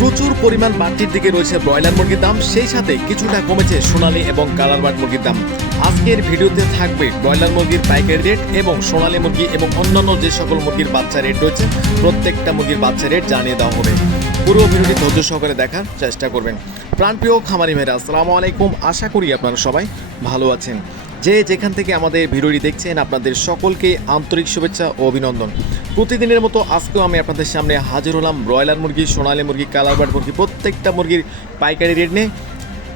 প্রচুর পরিমাণ বাড়তির দিকে রয়েছে ব্রয়লার মুরগির দাম, সেই সাথে কিছুটা কমেছে সোনালী এবং কালার বার্ড মুরগির দাম। আজকের ভিডিওতে থাকবে ব্রয়লার মুরগির পাইকারি রেট এবং সোনালী মুরগি এবং অন্যান্য যে সকল মুরগির বাচ্চা রেট রয়েছে প্রত্যেকটা মুরগির বাচ্চা রেট জানিয়ে দেওয়া হবে। পুরো ভিডিওটি ধৈর্য সহকারে দেখার চেষ্টা করবেন। প্রাণপ্রিয় খামারি ভাইরা, আসসালামু আলাইকুম। আশা করি আপনারা সবাই ভালো আছেন। যে যেখান থেকে আমাদের ভিডিওটি দেখছেন আপনাদের সকলকে আন্তরিক শুভেচ্ছা ও অভিনন্দন। প্রতিদিনের মতো আজকেও আমি আপনাদের সামনে হাজির হলাম ব্রয়লার মুরগি, সোনালী মুরগি, কালার বার্ড মুরগি প্রত্যেকটা মুরগির পাইকারি রেট নিয়ে,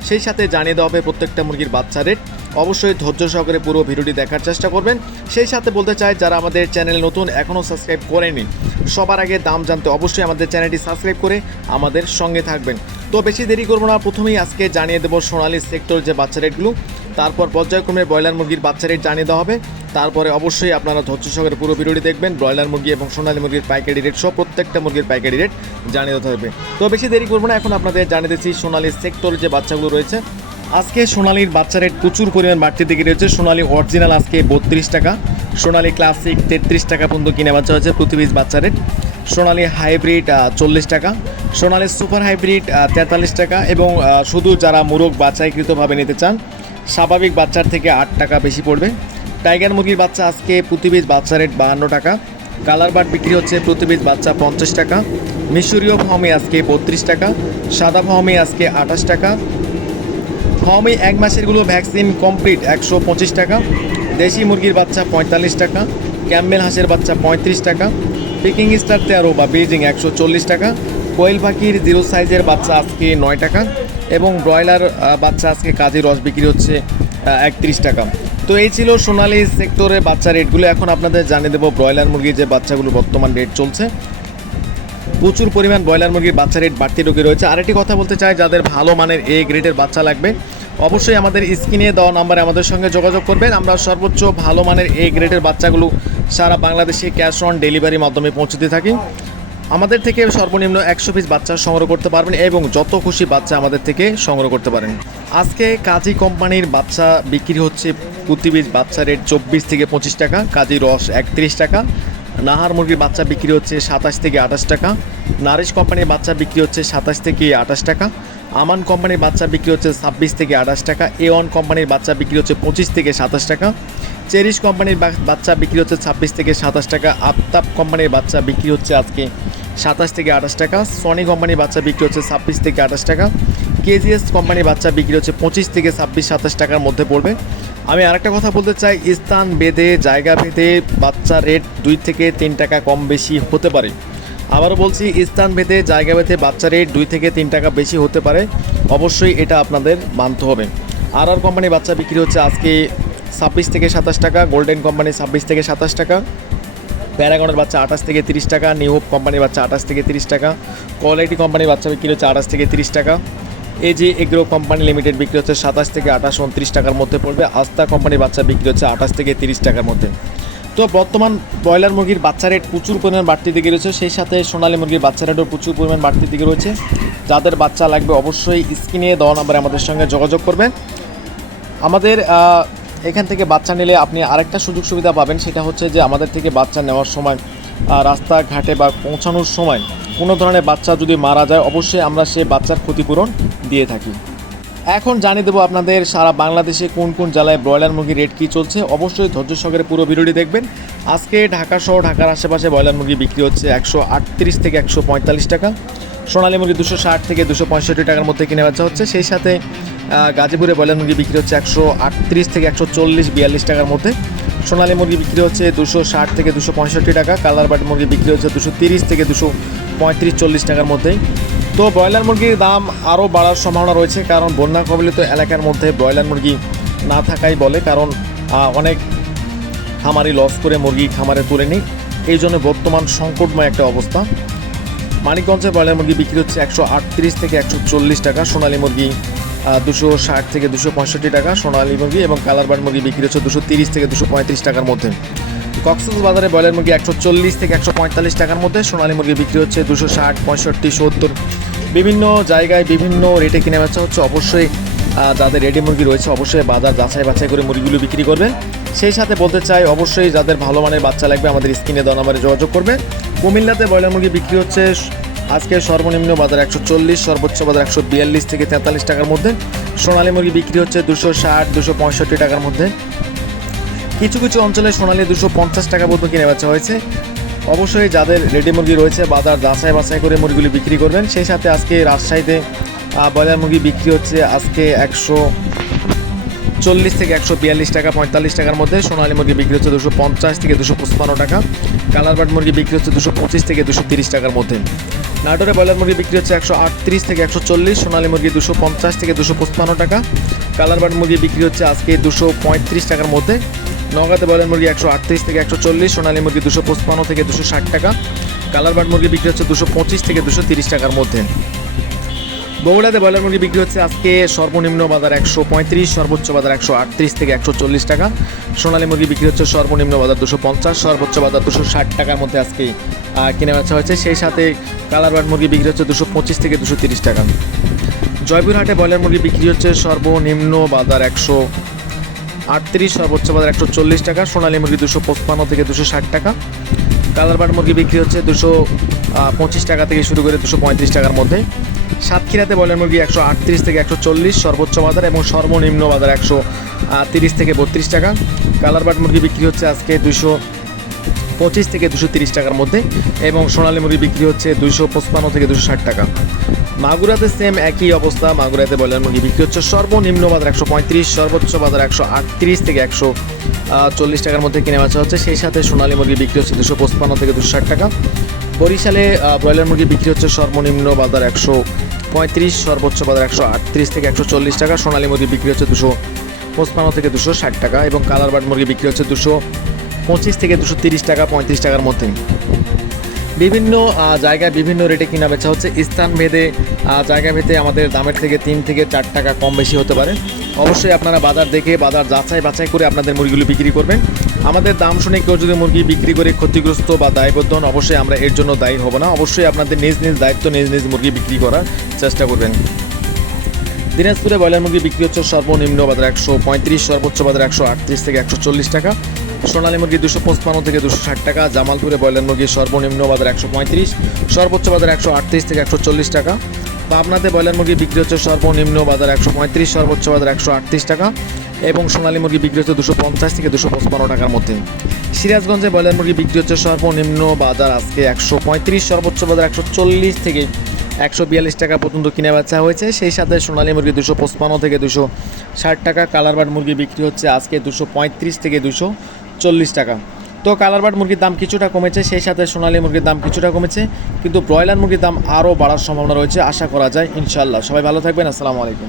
সেই সাথে জানিয়ে দেওয়া হবে প্রত্যেকটা মুরগির বাচ্চা রেট। অবশ্যই ধৈর্য সহকারে পুরো ভিডিওটি দেখার চেষ্টা করবেন। সেই সাথে বলতে চাই, যারা আমাদের চ্যানেল নতুন এখনও সাবস্ক্রাইব করেনি, সবার আগে দাম জানতে অবশ্যই আমাদের চ্যানেলটি সাবস্ক্রাইব করে আমাদের সঙ্গে থাকবেন। তো বেশি দেরি করবো না, প্রথমেই আজকে জানিয়ে দেবো সোনালী সেক্টর যে বাচ্চা রেটগুলো, তারপর পর্যায়ক্রমে ব্রয়লার মুরগির বাচ্চা রেট জানিয়ে দেওয়া হবে। তারপরে অবশ্যই আপনারা ধৈর্য সহকারে পুরো ভিডিওটি দেখবেন। ব্রয়লার মুরগি এবং সোনালী মুরগির পাইকারি রেট সব প্রত্যেকটা মুরগির পাইকারি রেট জানিয়ে দিতে হবে। তো বেশি দেরি করবো না, এখন আপনাদের জানিয়ে দিচ্ছি সোনালী সেক্টর যে বাচ্চাগুলো রয়েছে। আজকে সোনালীর বাচ্চা রেট প্রচুর পরিমাণ বাড়তির দিকে রয়েছে। সোনালী অরিজিনাল আজকে 32 টাকা, সোনালী ক্লাসিক 33 টাকা পর্যন্ত কিনে বাচ্চা হয়েছে প্রতি পিস বাচ্চা রেট। সোনালী হাইব্রিড 40 টাকা, সোনালী সুপার হাইব্রিড 43 টাকা, এবং শুধু যারা মোরগ বাছাইকৃতভাবে নিতে চান স্বাভাবিক বাচ্চার থেকে 8 টাকা বেশি পড়বে। টাইগার মুরগির বাচ্চা আজকে প্রতি পিস বাচ্চা রেট 52 টাকা। কালার বার্ড বিক্রি হচ্ছে প্রতি পিস বাচ্চা 50 টাকা। মিশরীয় ফার্মে আজকে 32 টাকা, সাদা ফার্মে আজকে 28 টাকা। ফার্মে 1 মাসেরগুলো ভ্যাকসিন কমপ্লিট 125 টাকা। দেশি মুরগির বাচ্চা 45 টাকা, ক্যাম্বেল হাঁসের বাচ্চা 35 টাকা, পিকিং স্টার 13 বা বেজিং 140 টাকা। কোয়েল পাখির 0 সাইজের বাচ্চা আজকে 9 টাকা, এবং ব্রয়লার বাচ্চা আজকে কাজী রস বিক্রি হচ্ছে 31 টাকা। তো এই ছিল সোনালী সেক্টরে বাচ্চা রেটগুলো। এখন আপনাদের জানিয়ে দেবো ব্রয়লার মুরগির যে বাচ্চাগুলো বর্তমান রেট চলছে। প্রচুর পরিমাণ ব্রয়লার মুরগির বাচ্চা রেট বাড়তি ঢুকে রয়েছে। আরেকটি কথা বলতে চাই, যাদের ভালো মানের এ গ্রেডের বাচ্চা লাগবে অবশ্যই আমাদের স্ক্রিনে দেওয়া নাম্বারে আমাদের সঙ্গে যোগাযোগ করবেন। আমরা সর্বোচ্চ ভালো মানের এ গ্রেডের বাচ্চাগুলো সারা বাংলাদেশে ক্যাশ অন ডেলিভারির মাধ্যমে পৌঁছে দিয়ে থাকি। আমাদের থেকে সর্বনিম্ন 100 পিস বাচ্চা সংগ্রহ করতে পারবেন এবং যত খুশি বাচ্চা আমাদের থেকে সংগ্রহ করতে পারেন। আজকে কাজী কোম্পানির বাচ্চা বিক্রি হচ্ছে প্রতি পিস বাচ্চা রেট 24 থেকে 25 টাকা, কাজী রস 31 টাকা। নাহার মুরগির বাচ্চা বিক্রি হচ্ছে 27 থেকে 28 টাকা। নারিশ কোম্পানির বাচ্চা বিক্রি হচ্ছে 27 থেকে 28 টাকা। আমান কোম্পানির বাচ্চা বিক্রি হচ্ছে 26 থেকে 28 টাকা। A1 কোম্পানির বাচ্চা বিক্রি হচ্ছে 25 থেকে 27 টাকা। চেরিশ কোম্পানির বাচ্চা বিক্রি হচ্ছে 26 থেকে 27 টাকা। আফতাব কোম্পানির বাচ্চা বিক্রি হচ্ছে আজকে 27 থেকে 28 টাকা। সনি কোম্পানির বাচ্চা বিক্রি হচ্ছে 26 থেকে 28 টাকা। কেজিএস কোম্পানির বাচ্চা বিক্রি হচ্ছে 25 থেকে 26-27 টাকার মধ্যে পড়বে। আমি আরেকটা কথা বলতে চাই, স্থান ভেদে জায়গা ভেদে বাচ্চা রেট 2 থেকে 3 টাকা কম বেশি হতে পারে। আবারও বলছি, স্থান ভেদে জায়গা ভেদে বাচ্চা রেট 2 থেকে 3 টাকা বেশি হতে পারে, অবশ্যই এটা আপনাদের মানতে হবে। আর কোম্পানির বাচ্চা বিক্রি হচ্ছে আজকে 26 থেকে 27 টাকা। গোল্ডেন কোম্পানি 26 থেকে 27 টাকা। প্যারাগনের বাচ্চা 28 থেকে 30 টাকা। নিউ হোপ কোম্পানির বাচ্চা 28 থেকে 30 টাকা। কোয়ালিটি কোম্পানির বাচ্চা বিক্রি হচ্ছে 28 থেকে 30 টাকা। এজি এগ্রো কোম্পানি লিমিটেড বিক্রি হচ্ছে 27 থেকে 28-29 টাকার মধ্যে পড়বে। আস্থা কোম্পানির বাচ্চা বিক্রি হচ্ছে 28 থেকে 30 টাকার মধ্যে। তো বর্তমান ব্রয়লার মুরগির বাচ্চা রেট প্রচুর পরিমাণ বাড়তি দিকে রয়েছে, সেই সাথে সোনালী মুরগির বাচ্চা রেটও প্রচুর পরিমাণ বাড়তি দিকে রয়েছে। যাদের বাচ্চা লাগবে অবশ্যই স্ক্রিনে দেওয়া নাম্বারে আমাদের সঙ্গে যোগাযোগ করবেন। আমাদের এখান থেকে বাচ্চা নিলে আপনি আরেকটা সুযোগ সুবিধা পাবেন, সেটা হচ্ছে যে আমাদের থেকে বাচ্চা নেওয়ার সময় রাস্তাঘাটে বা পৌঁছানোর সময় কোনো ধরনের বাচ্চা যদি মারা যায় অবশ্যই আমরা সে বাচ্চার ক্ষতিপূরণ দিয়ে থাকি। এখন জানিয়ে দেবো আপনাদের সারা বাংলাদেশে কোন কোন জেলায় ব্রয়লার মুরগির রেট কী চলছে। অবশ্যই ধৈর্য সহকারে পুরো ভিডিওটি দেখবেন। আজকে ঢাকা সহ ঢাকার আশেপাশে ব্রয়লার মুরগি বিক্রি হচ্ছে 138 থেকে 145 টাকা। সোনালী মুরগি 260 থেকে 265 টাকার মধ্যে কিনে বেচা হচ্ছে। সেই সাথে গাজীপুরে ব্রয়লার মুরগি বিক্রি হচ্ছে 138 থেকে 140-42 টাকার মধ্যে। সোনালী মুরগি বিক্রি হচ্ছে 260 থেকে 265 টাকা। কালার বার্ড মুরগি বিক্রি হচ্ছে 230 থেকে 235-40 টাকার মধ্যেই। তো ব্রয়লার মুরগির দাম আরও বাড়ার সম্ভাবনা রয়েছে, কারণ বন্যা কবলিত এলাকার মধ্যে ব্রয়লার মুরগি না থাকাই বলে, কারণ অনেক খামারি লস করে মুরগি খামারে তুলে নেই। এই জন্য বর্তমান সংকটময় একটা অবস্থা। মানিকগঞ্জে ব্রয়লার মুরগি বিক্রি হচ্ছে 138 থেকে 140 টাকা। সোনালী মুরগি 260 থেকে 265 টাকা সোনালী মুরগি, এবং কালার বার্ড মুরগি বিক্রি হচ্ছে 230 থেকে 235 টাকার মধ্যে। কক্সবাজারে ব্রয়লার মুরগি 140 থেকে 145 টাকার মধ্যে। সোনালী মুরগি বিক্রি হচ্ছে 260, 65, 70। বিভিন্ন জায়গায় বিভিন্ন রেটে কিনে বেচা হচ্ছে। অবশ্যই যাদের রেডি মুরগি রয়েছে অবশ্যই বাজার যাচাই বাছাই করে মুরগিগুলো বিক্রি করবেন। সেই সাথে বলতে চাই, অবশ্যই যাদের ভালো মানের বাচ্চা লাগবে আমাদের স্ক্রিনে দেওয়া নাম্বারে যোগাযোগ করবে। কুমিল্লাতে ব্রয়লার মুরগি বিক্রি হচ্ছে আজকে সর্বনিম্ন বাজার 140, সর্বোচ্চ বাজার 142 থেকে 43 টাকার মধ্যে। সোনালী মুরগি বিক্রি হচ্ছে 260, 265 টাকার মধ্যে। কিছু কিছু অঞ্চলে সোনালী 250 টাকা পর্যন্ত কিনে বেচা হয়েছে। অবশ্যই যাদের রেডি মুরগি রয়েছে বাজার যাচাই বাছাই করে মুরগিগুলি বিক্রি করবেন। সেই সাথে আজকে রাজশাহীতে ব্রয়লার মুরগি বিক্রি হচ্ছে আজকে 140 থেকে 142 টাকা, 45 টাকার মধ্যে। সোনালী মুরগি বিক্রি হচ্ছে 250 থেকে 255 টাকা। কালারবার্ড মুরগি বিক্রি হচ্ছে 225 থেকে 230 টাকার মধ্যে। নাটোরে ব্রয়লার মুরগি বিক্রি হচ্ছে 138 থেকে 140, সোনালী মুরগি 250 থেকে 255 টাকা। কালারবার্ড মুরগি বিক্রি হচ্ছে আজকে 235 টাকার মধ্যে। নওগাঁতে ব্রয়লার মুরগি 138 থেকে 140, সোনালী মুরগি 255 থেকে 260 টাকা। কালারবার্ড মুরগি বিক্রি হচ্ছে 225 থেকে 230 টাকার মধ্যে। বগুড়াতে ব্রয়লার মুরগি বিক্রি হচ্ছে আজকে সর্বনিম্ন বাজার 135, সর্বোচ্চ বাজার 138 থেকে 140 টাকা। সোনালী মুরগি বিক্রি হচ্ছে সর্বনিম্ন বাজার 250, সর্বোচ্চ বাজার 260 টাকার মধ্যে আজকে কিনে বেচা হয়েছে। সেই সাথে কালারবার্ড মুরগি বিক্রি হচ্ছে 225 থেকে 230 টাকা। জয়পুরহাটে ব্রয়লার মুরগি বিক্রি হচ্ছে সর্বনিম্ন বাজার 138, সর্বোচ্চ বাজার 140 টাকা। সোনালী মুরগি 255 থেকে 260 টাকা। কালারবার্ড মুরগি বিক্রি হচ্ছে 225 টাকা থেকে শুরু করে 235 টাকার মধ্যে। সাতক্ষীরাতে ব্রয়লার মুরগি 138 থেকে 140, সর্বোচ্চ বাজার এবং সর্বনিম্ন বাজার 130 থেকে 32 টাকা। কালারবার্ড মুরগি বিক্রি হচ্ছে আজকে 225 থেকে 230 টাকার মধ্যে এবং সোনালী মুরগি বিক্রি হচ্ছে 255 থেকে 260 টাকা। মাগুরাতে সেম একই অবস্থা। মাগুরাতে ব্রয়লার মুরগি বিক্রি হচ্ছে সর্বনিম্ন বাজার 135, সর্বোচ্চ বাজার 138 থেকে 140 টাকার মধ্যে কিনে বেচা হচ্ছে। সেই সাথে সোনালী মুরগি বিক্রি হচ্ছে 255 থেকে 260 টাকা। বরিশালে ব্রয়লার মুরগি বিক্রি হচ্ছে সর্বনিম্ন বাজার 135, সর্বোচ্চ বাজার 138 থেকে 140 টাকা। সোনালী মুরগি বিক্রি হচ্ছে 255 থেকে 260 টাকা এবং কালারবার্ড মুরগি বিক্রি হচ্ছে 225 থেকে 230 টাকা, 35 টাকার মধ্যে। বিভিন্ন জায়গায় বিভিন্ন রেটে কিনা বেচা হচ্ছে। স্থান ভেদে জায়গা ভেদে আমাদের দামের থেকে 3 থেকে 4 টাকা কম বেশি হতে পারে। অবশ্যই আপনারা বাজার দেখে বাজার যাচাই বাছাই করে আপনাদের মুরগিগুলো বিক্রি করবেন। আমাদের দাম শুনে কেউ যদি মুরগি বিক্রি করে ক্ষতিগ্রস্ত বা দায়বদ্ধ হন, অবশ্যই আমরা এর জন্য দায়ী হব না। অবশ্যই আপনাদের নিজ নিজ দায়িত্ব নিজ নিজ মুরগি বিক্রি করার চেষ্টা করবেন। দিনাজপুরে ব্রয়লার মুরগি বিক্রি হচ্ছে সর্বনিম্ন বাজার 135, সর্বোচ্চ বাজার 138 থেকে 140 টাকা। সোনালী মুরগি 255 থেকে 260 টাকা। জামালপুরে ব্রয়লার মুরগি সর্বনিম্ন বাজার 135, সর্বোচ্চ বাজার 138 থেকে 140 টাকা। পাবনাতে ব্রয়লার মুরগি বিক্রি হচ্ছে সর্বনিম্ন বাজার 135, সর্বোচ্চ বাজার 138 টাকা এবং সোনালী মুরগি বিক্রি হচ্ছে 250 থেকে 255 টাকার মধ্যে। সিরাজগঞ্জে ব্রয়লার মুরগি বিক্রি হচ্ছে সর্বনিম্ন বাজার আজকে 135, সর্বোচ্চ বাজার 140 থেকে 142 টাকা পর্যন্ত কিনে বেচা হয়েছে। সেই সাথে সোনালী মুরগি 255 থেকে 260 টাকা। কালারবার্ড মুরগি বিক্রি হচ্ছে আজকে 235 থেকে 240 টাকা। তো কালারবার্ড মুরগির দাম কিছুটা কমেছে, সেই সাথে সোনালী মুরগির দাম কিছুটা কমেছে, কিন্তু ব্রয়লার মুরগির দাম আরও বাড়ার সম্ভাবনা রয়েছে, আশা করা যায় ইনশাআল্লাহ। সবাই ভালো থাকবেন। আসসালামু আলাইকুম।